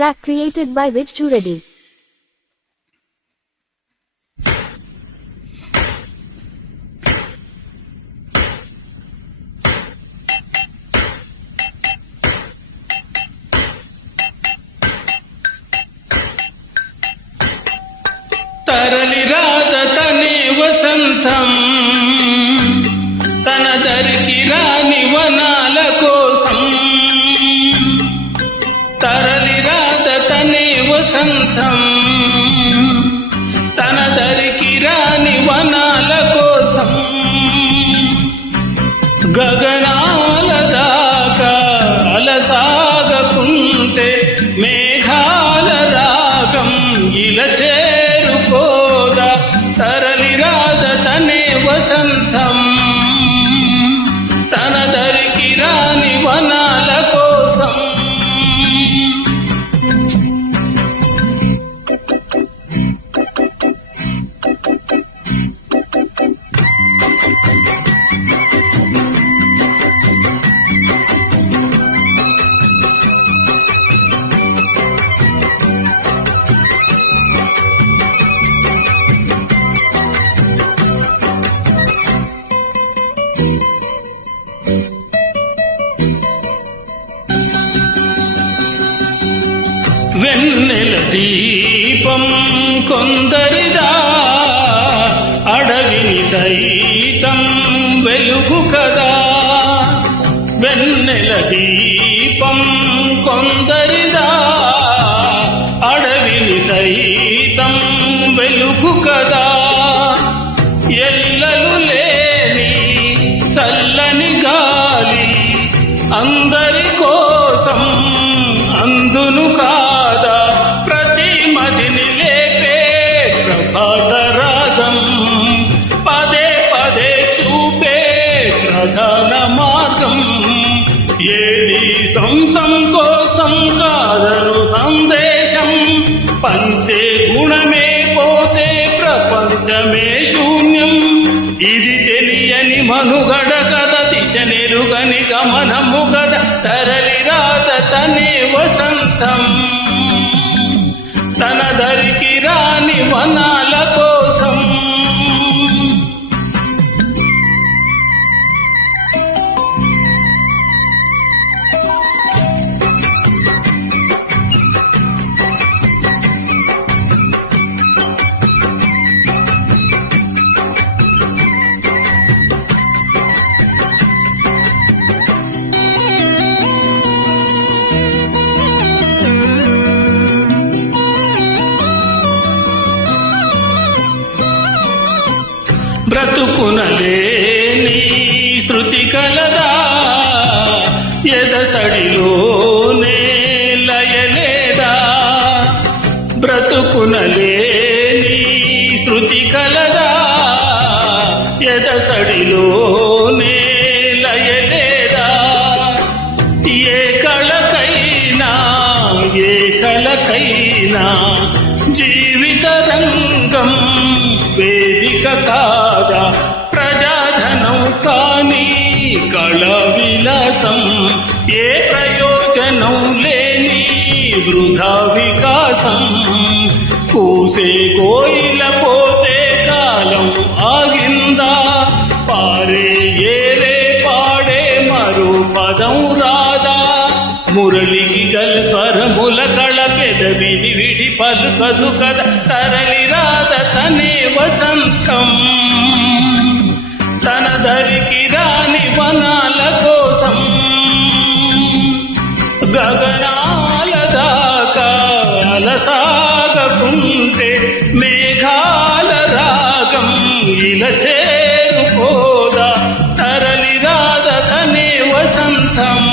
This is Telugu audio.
track created by which to ready. తరలి రాత తనే వసంతం తనే వెన్నెల దీపం కొందరిదా అడవిని సైతం వెలుగు కదా. వెన్నెల దీపం కొందరిదా అడవిని సైతం వెలుగు కదా. ఎల్లలు లేని చల్లని గాలి అందరి ప్రధాన మాతం ఏది? సొంతం కోసం కాదను సందేశం. పంచే గుణమే పోతే ప్రపంచమే శూన్యం. ఇది తెలియని మనుగడ కథ దిశ నెరుగని గమనము కదా. బ్రతుకునలేని శృతి కలదా ఎదసడిలోనే లయలేదా? బ్రతుకునలేని శృతి కలదా ఎదసడిలో ఏ ప్రయోజనం లేని వృధా వికాసం? కూసే కోయిల పోతే కాలం ఆగిందా? పారే ఏరే పాడే మరో పదం రాదా? మురళికి గల స్వరముల కళ పెదవిని విడి పలుకదు కద? తరలి రాద తనే వసంతం. தம்